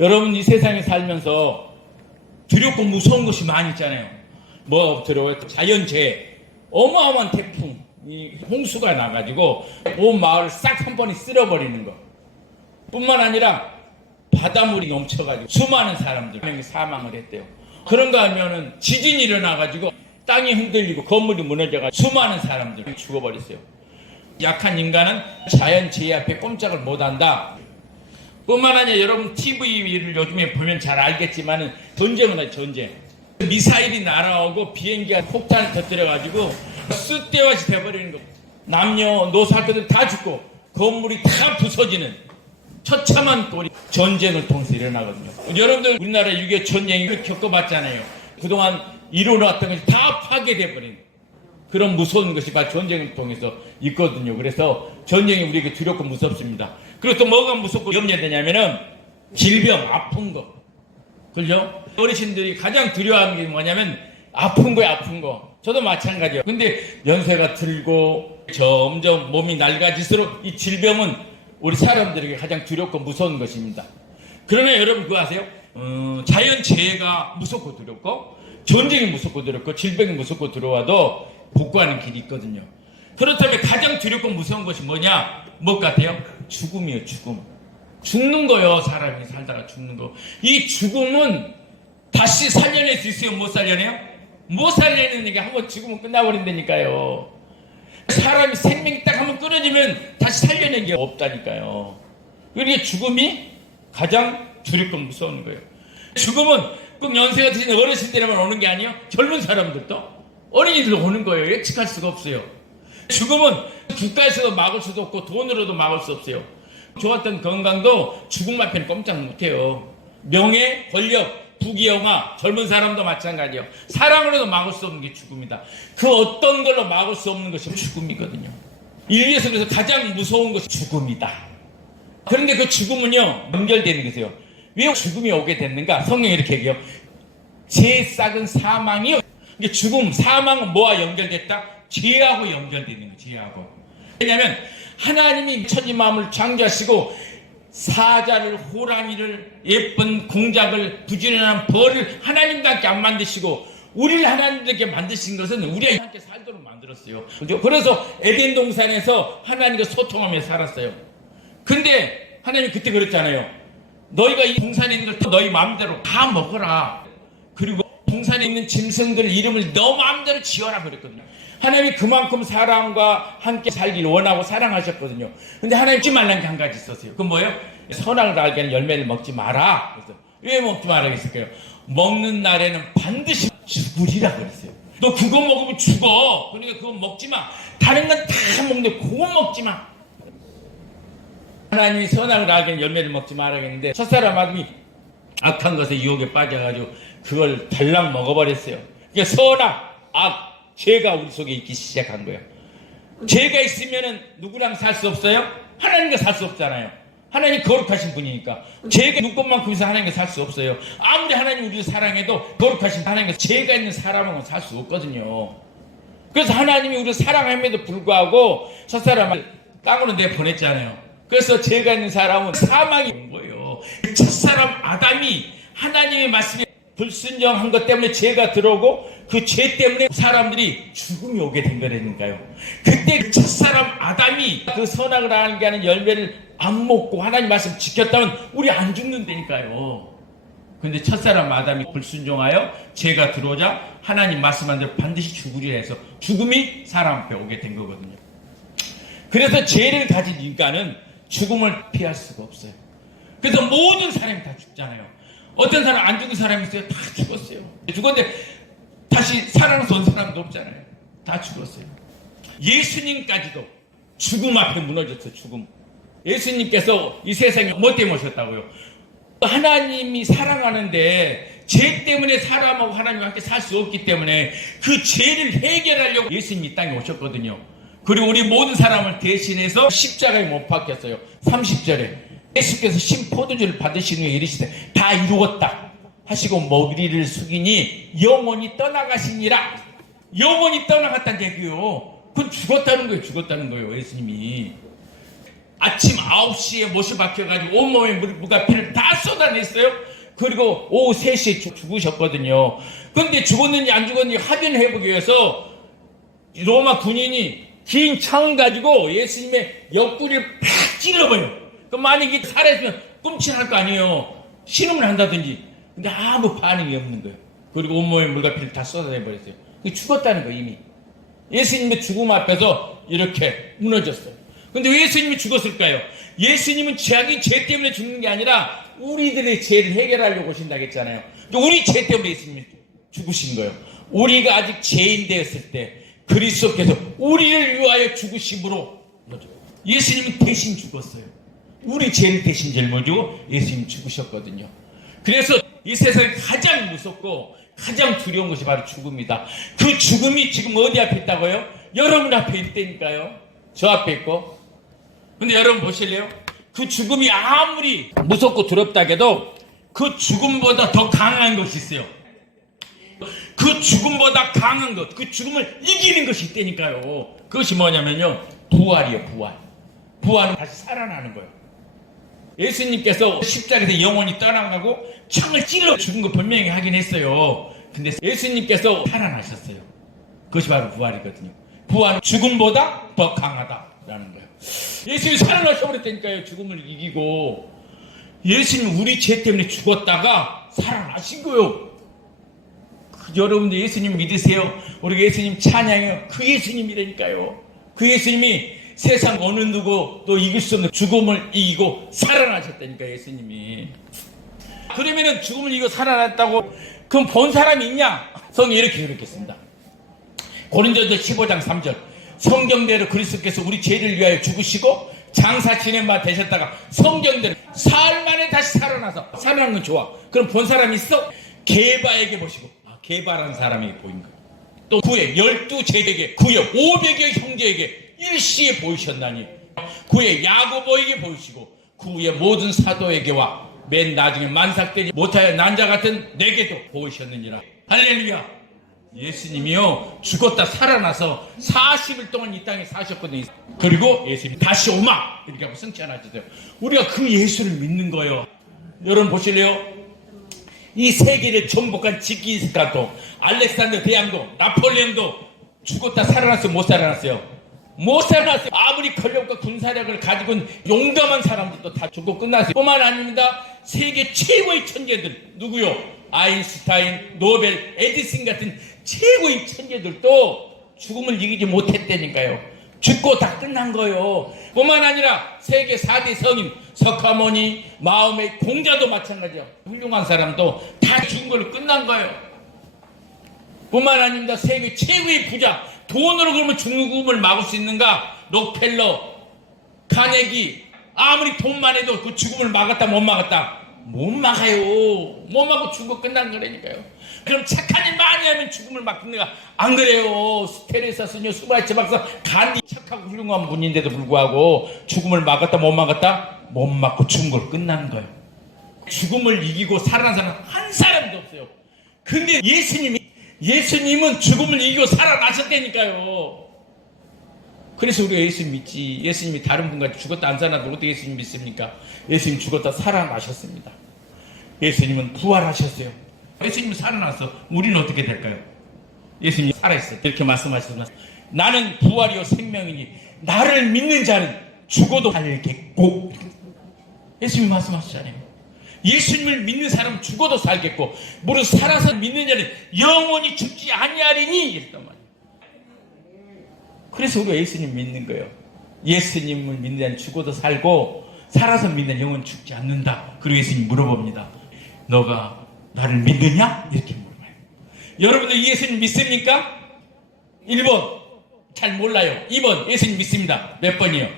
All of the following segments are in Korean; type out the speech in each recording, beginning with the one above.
여러분 이 세상에 살면서 두렵고 무서운 것이 많이 있잖아요. 뭐 들어요? 자연재해, 어마어마한 태풍, 이 홍수가 나가지고 온 마을을 싹 한 번에 쓸어버리는 것 뿐만 아니라 바닷물이 넘쳐가지고 수많은 사람들이 사망을 했대요. 그런가 하면은 지진이 일어나가지고 땅이 흔들리고 건물이 무너져가지고 수많은 사람들이 죽어버렸어요. 약한 인간은 자연재해 앞에 꼼짝을 못한다. 뿐만 아니라 여러분 TV를 요즘에 보면 잘 알겠지만은 전쟁은 아니에요. 전쟁. 미사일이 날아오고 비행기가 폭탄을 터뜨려가지고 쑥대밭이 돼버리는 거. 남녀노소 할 것들 다 죽고 건물이 다 부서지는 처참한 꼴이 전쟁을 통해서 일어나거든요. 여러분들 우리나라 6.25 전쟁을 겪어봤잖아요. 그동안 이루어놨던 것이 다 파괴돼버린 그런 무서운 것이 바로 전쟁을 통해서 있거든요. 그래서 전쟁이 우리에게 두렵고 무섭습니다. 그리고 또 뭐가 무섭고 염려되냐면은 질병, 아픈 거. 그죠? 어르신들이 가장 두려워하는 게 뭐냐면 아픈 거야, 아픈 거. 저도 마찬가지예요. 근데 연세가 들고 점점 몸이 낡아질수록 이 질병은 우리 사람들에게 가장 두렵고 무서운 것입니다. 그러나 여러분 그거 아세요? 자연재해가 무섭고 두렵고 전쟁이 무섭고 두렵고 질병이 무섭고 두려워도 복구하는 길이 있거든요. 그렇다면 가장 두렵고 무서운 것이 뭐냐? 뭐 같아요? 죽음이에요. 죽음. 죽는 거요. 사람이 살다가 죽는 거. 이 죽음은 다시 살려낼 수 있어요? 못 살려내요? 못 살려내니까 한번 죽으면 끝나버린다니까요. 사람이 생명이 딱 한번 끊어지면 다시 살려낸 게 없다니까요. 그러니까 죽음이 가장 두렵고 무서운 거예요. 죽음은 꼭 연세가 드신 어르신들에만 오는 게 아니에요. 젊은 사람들도 어린이들도 오는 거예요. 예측할 수가 없어요. 죽음은 국가에서도 막을 수도 없고 돈으로도 막을 수 없어요. 좋았던 건강도 죽음 앞에는 꼼짝 못해요. 명예, 권력, 부귀영화, 젊은 사람도 마찬가지예요. 사랑으로도 막을 수 없는 게 죽음이다. 그 어떤 걸로 막을 수 없는 것이 죽음이거든요. 인류에서 그래서 가장 무서운 것이 죽음이다. 그런데 그 죽음은요 연결되는 것이에요. 왜 죽음이 오게 됐는가? 성경이 이렇게 얘기해요. 제 싹은 사망이요. 이게 죽음, 사망은 뭐와 연결됐다? 죄하고 연결되는 거예요. 죄하고. 왜냐하면 하나님이 천지 만물을 창조하시고 사자를, 호랑이를, 예쁜 공작을, 부지런한 벌을 하나님밖에 안 만드시고 우리를 하나님께 만드신 것은 우리가 함께 살도록 만들었어요. 그래서 에덴 동산에서 하나님과 소통하며 살았어요. 근데 하나님이 그때 그랬잖아요. 너희가 이 동산에 있는 걸 너희 마음대로 다 먹어라. 그리고 동산에 있는 짐승들 이름을 너 마음대로 지어라 그랬거든요. 하나님이 그만큼 사람과 함께 살기를 원하고 사랑하셨거든요. 근데 하나님 먹지 말라는 게 한 가지 있었어요. 그건 뭐예요? 선악을 알게 하는 열매를 먹지 마라. 그래서 왜 먹지 말라고 했을까요? 먹는 날에는 반드시 죽으리라 그랬어요. 너 그거 먹으면 죽어. 그러니까 그거 먹지 마. 다른 건 다 먹는데 그거 먹지 마. 하나님이 선악을 알게 하는 열매를 먹지 말라고 했는데 첫사람 아담이 악한 것에 유혹에 빠져가지고 그걸 달랑 먹어버렸어요. 그러니까 선악, 악, 죄가 우리 속에 있기 시작한 거예요. 죄가 있으면은 누구랑 살 수 없어요? 하나님과 살 수 없잖아요. 하나님이 거룩하신 분이니까. 죄가 눈꽃만큼 있어 하나님과 살 수 없어요. 아무리 하나님 우리를 사랑해도 거룩하신 하나님과 죄가 있는 사람하고는 살 수 없거든요. 그래서 하나님이 우리를 사랑함에도 불구하고 첫사람을 땅으로 내보냈잖아요. 그래서 죄가 있는 사람은 사망이 온 거예요. 첫사람 아담이 하나님의 말씀에 불순종한 것 때문에 죄가 들어오고 그 죄 때문에 사람들이 죽음이 오게 된 거라니까요. 그때 첫사람 아담이 그 선악을 알게 하는 열매를 안 먹고 하나님 말씀 지켰다면 우리 안 죽는다니까요. 근데 첫사람 아담이 불순종하여 죄가 들어오자 하나님 말씀한 대로 반드시 죽으리라 해서 죽음이 사람 앞에 오게 된 거거든요. 그래서 죄를 가진 인간은 죽음을 피할 수가 없어요. 그래서 모든 사람이 다 죽잖아요. 어떤 사람 안 죽은 사람이 있어요? 다 죽었어요. 죽었는데 다시 살아서 온 사람도 없잖아요. 다 죽었어요. 예수님까지도 죽음 앞에 무너졌어요. 죽음. 예수님께서 이 세상에 뭐 때문에 오셨다고요? 하나님이 사랑하는데 죄 때문에 사람하고 하나님과 함께 살 수 없기 때문에 그 죄를 해결하려고 예수님이 이 땅에 오셨거든요. 그리고 우리 모든 사람을 대신해서 십자가에 못 박혔어요. 30절에 예수께서 신포도주를 받으신 후에 이르시되 다 이루었다 하시고 머리를 숙이니 영원히 떠나가시니라. 영원히 떠나갔다는 얘기요. 그건 죽었다는 거예요. 죽었다는 거예요. 예수님이. 아침 9시에 못이 박혀가지고 온몸에 물과 피를 다 쏟아냈어요. 그리고 오후 3시에 죽으셨거든요. 근데 죽었는지 안 죽었는지 확인을 해보기 위해서 로마 군인이 긴 창을 가지고 예수님의 옆구리를 팍 찔러버려요. 그럼 만약에 살아있으면 꿈치할 거 아니에요. 신음을 한다든지. 근데 아무 반응이 없는 거예요. 그리고 온몸에 물과 피를 다 쏟아내버렸어요. 죽었다는 거예요, 이미. 예수님의 죽음 앞에서 이렇게 무너졌어요. 근데 왜 예수님이 죽었을까요? 예수님은 자기 죄 때문에 죽는 게 아니라 우리들의 죄를 해결하려고 오신다고 했잖아요. 우리 죄 때문에 예수님이 죽으신 거예요. 우리가 아직 죄인 되었을 때 그리스도께서 우리를 위하여 죽으심으로 예수님은 대신 죽었어요. 우리 죄를 대신 짊어지고 예수님이 죽으셨거든요. 그래서 이 세상에 가장 무섭고 가장 두려운 것이 바로 죽음이다. 그 죽음이 지금 어디 앞에 있다고요? 여러분 앞에 있다니까요. 저 앞에 있고. 근데 여러분 보실래요? 그 죽음이 아무리 무섭고 두렵다 해도 그 죽음보다 더 강한 것이 있어요. 그 죽음보다 강한 것, 그 죽음을 이기는 것이 있다니까요. 그것이 뭐냐면요, 부활이요, 부활. 부활은 다시 살아나는 거예요. 예수님께서 십자가에서 영원히 떠나가고 창을 찔러 죽은 거 분명히 하긴 했어요. 근데 예수님께서 살아나셨어요. 그것이 바로 부활이거든요. 부활은 죽음보다 더 강하다라는 거예요. 예수님이 살아나셔버렸다니까요. 죽음을 이기고. 예수님 우리 죄 때문에 죽었다가 살아나신 거예요. 여러분들 예수님 믿으세요? 우리 예수님 찬양해요. 그 예수님이라니까요. 그 예수님이 세상 어느 누구도 이길 수 없는 죽음을 이기고 살아나셨다니까, 예수님이. 그러면은 죽음을 이기고 살아났다고 그럼 본 사람이 있냐? 성경이 이렇게 기록했습니다. 고린도서 15장 3절. 성경대로 그리스도께서 우리 죄를 위하여 죽으시고 장사 지낸 바 되셨다가 성경대로 사흘 만에 다시 살아나서 살아나는 건 좋아. 그럼 본 사람이 있어? 게바에게 보시고, 게바라는 사람이 보인 거예요. 또 구의 12제자에게, 구의 500여 형제에게 일시에 보이셨나니 구의 야고보에게 보이시고 구의 모든 사도에게와 맨 나중에 만삭되지 못하여 난자 같은 내게도 보이셨느니라. 할렐루야. 예수님이요 죽었다 살아나서 40일 동안 이 땅에 사셨거든요. 그리고 예수님이 다시 오마 이렇게 하고 승천하셨어요. 우리가 그 예수를 믿는 거예요. 여러분 보실래요? 이 세계를 정복한 지키스칸도, 알렉산더 대왕도, 나폴레옹도 죽었다 살아났어요? 못 살아났어요? 못 살아났어요. 아무리 권력과 군사력을 가지고 있는 용감한 사람들도 다 죽고 끝났어요. 뿐만 아닙니다. 세계 최고의 천재들, 누구요? 아인슈타인, 노벨, 에디슨 같은 최고의 천재들도 죽음을 이기지 못했다니까요. 죽고 다 끝난 거예요. 뿐만 아니라 세계 4대 성인 석가모니, 마음의 공자도 마찬가지예요. 훌륭한 사람도 다 죽은 걸로 끝난 거예요. 뿐만 아닙니다. 세계 최고의 부자, 돈으로 그러면 죽음을 막을 수 있는가? 록펠러, 카네기, 아무리 돈만 해도 그 죽음을 막았다 못 막았다? 못 막아요. 못 막고 죽고 끝난 거라니까요. 그럼 착한 일 많이 하면 죽음을 막는가? 안 그래요. 테레사 스녀, 수바이처 박사, 간디 착하고 훌륭한 분인데도 불구하고 죽음을 막았다 못 막았다? 못 막고 죽은 걸 끝난 거예요. 죽음을 이기고 살아난 사람 한 사람도 없어요. 근데 예수님은 죽음을 이기고 살아나셨다니까요. 그래서 우리가 예수님 믿지. 예수님이 다른 분과 죽었다 안 살아나도 어떻게 예수님 믿습니까? 예수님 죽었다 살아나셨습니다. 예수님은 부활하셨어요. 예수님이 살아나서 우리는 어떻게 될까요? 예수님이 살아있어요. 이렇게 말씀하셨습니다. 나는 부활이요 생명이니 나를 믿는 자는 죽어도 살겠고. 예수님이 말씀하셨잖아요. 예수님을 믿는 사람은 죽어도 살겠고 무릇 살아서 믿는 자는 영원히 죽지 아니하리니 이랬단 말이에요. 그래서 우리가 예수님 믿는 거예요. 예수님을 믿는 자는 죽어도 살고 살아서 믿는 자는 영원히 죽지 않는다. 그리고 예수님이 물어봅니다. 너가 나를 믿느냐? 이렇게 물어봐요. 여러분들 예수님 믿습니까? 1번 잘 몰라요. 2번 예수님 믿습니다. 몇 번이요?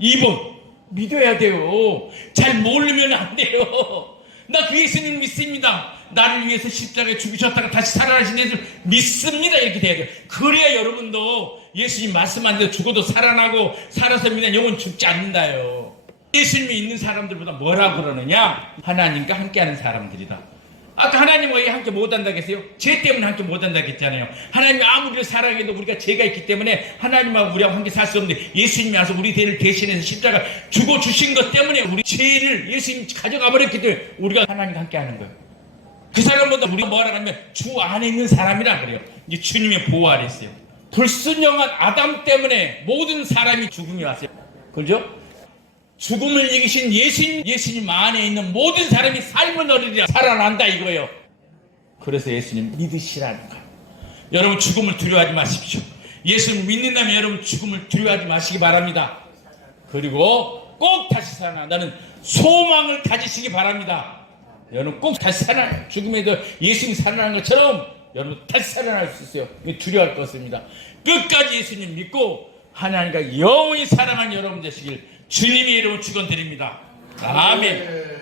2번 믿어야 돼요. 잘 모르면 안 돼요. 나 그 예수님 믿습니다. 나를 위해서 십자가에 죽으셨다가 다시 살아나신 예수를 믿습니다. 이렇게 돼야 돼요. 그래야 여러분도 예수님 말씀한 대로 죽어도 살아나고 살아서 믿는 영혼 죽지 않는다요. 예수님이 있는 사람들보다 뭐라고 그러느냐? 하나님과 함께하는 사람들이다. 아까 하나님 왜 함께 못한다고 했어요? 죄 때문에 함께 못한다고 했잖아요. 하나님이 아무리 사랑해도 우리가 죄가 있기 때문에 하나님하고 우리하고 함께 살 수 없는데 예수님이 와서 우리 죄를 대신해서 십자가 죽어주신 것 때문에 우리 죄를 예수님이 가져가 버렸기 때문에 우리가 하나님과 함께 하는 거예요. 그 사람보다 우리가 뭐라 하면 주 안에 있는 사람이라 그래요. 이제 주님의 보호 아래 있어요. 불순종한 아담 때문에 모든 사람이 죽음이 왔어요. 그죠? 죽음을 이기신 예수님 안에 있는 모든 사람이 삶을 얻으리라 살아난다 이거예요. 그래서 예수님 믿으시라는 거예요. 여러분 죽음을 두려워하지 마십시오. 예수님 믿는다면 여러분 죽음을 두려워하지 마시기 바랍니다. 그리고 꼭 다시 살아난다는 소망을 가지시기 바랍니다. 여러분 꼭 다시 살아나 죽음에도 예수님 살아나는 것처럼 여러분 다시 살아날 수 있어요. 두려워할 것입니다. 끝까지 예수님 믿고 하나님과 영원히 사랑하는 여러분 되시길 주님의 이름으로 축원드립니다. 아멘.